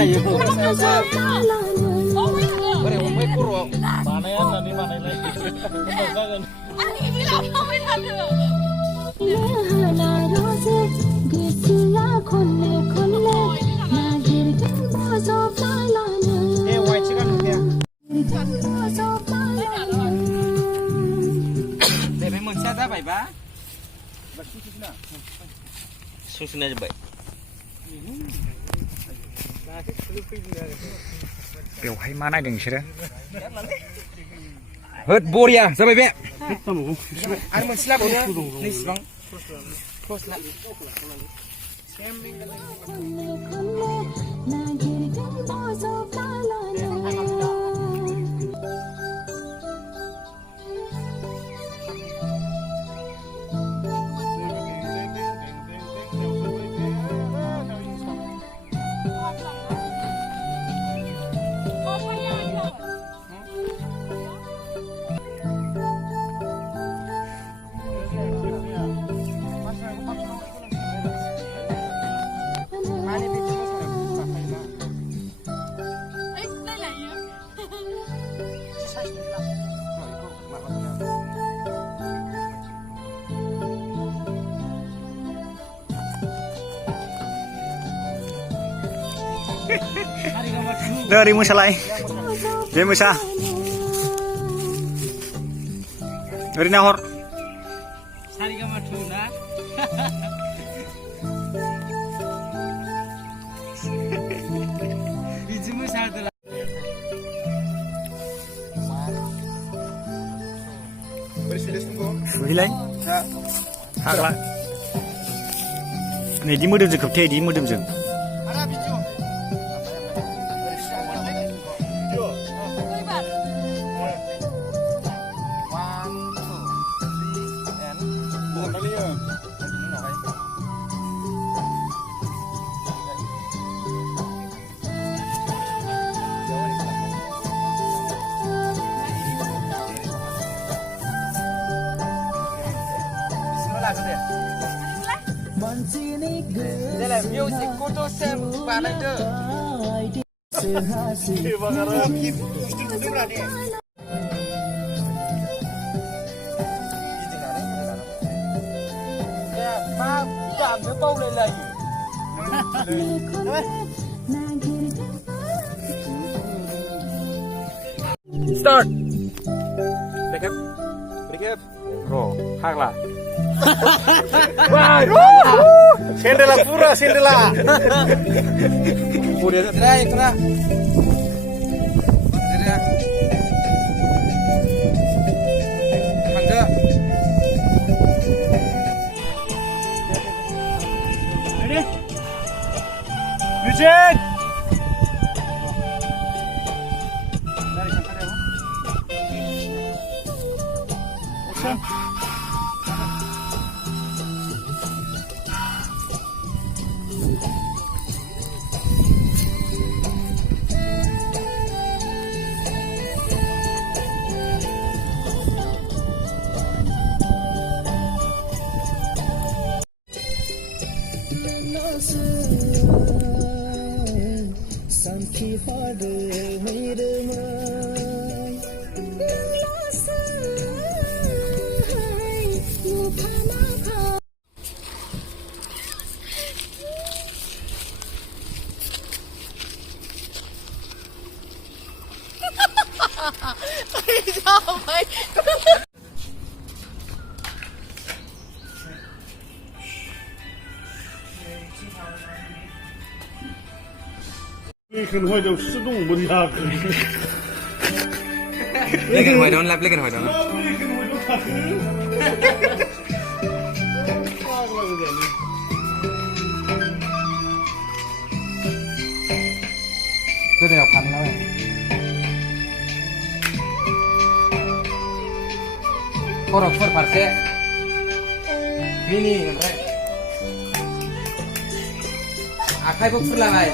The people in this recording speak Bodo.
Ayo. Bareไม่กูรู้มาในอันนี้มาในเลยมาซะกันอันนี้พี่เราทำไม่ทันเลยไว้ชิกันเนี่ยเดี๋ยวไปมึงซะไปบ้าsusuna aja baik बेवहाय मा नायदों नोंसोरो होद बरिया जाबाय बे आरो मोनसे लाबावनो नैसिबां फस्ला Dari musalai, dia musa. Dari nahor. Sari ka matu na. Biji musa tu lah. Suhi lain. Haklah. Ni di mudem je kapte, di mudem je. Dalam music kutu sem panen tu. Ya, mau jam tu bau lagi. start Backup, backup. ro haklah Sendela pura, sendela. Pura terakhir, terakhir. Terakhir. Hangga. Ready? Music. Lekan hoài đâu sức đủ bần lạc. Lekan hoài đâu lap lekan hoài đâu. Tôi đều khăn đó. Korok for parse. Mini, right? Akai buk pula bay.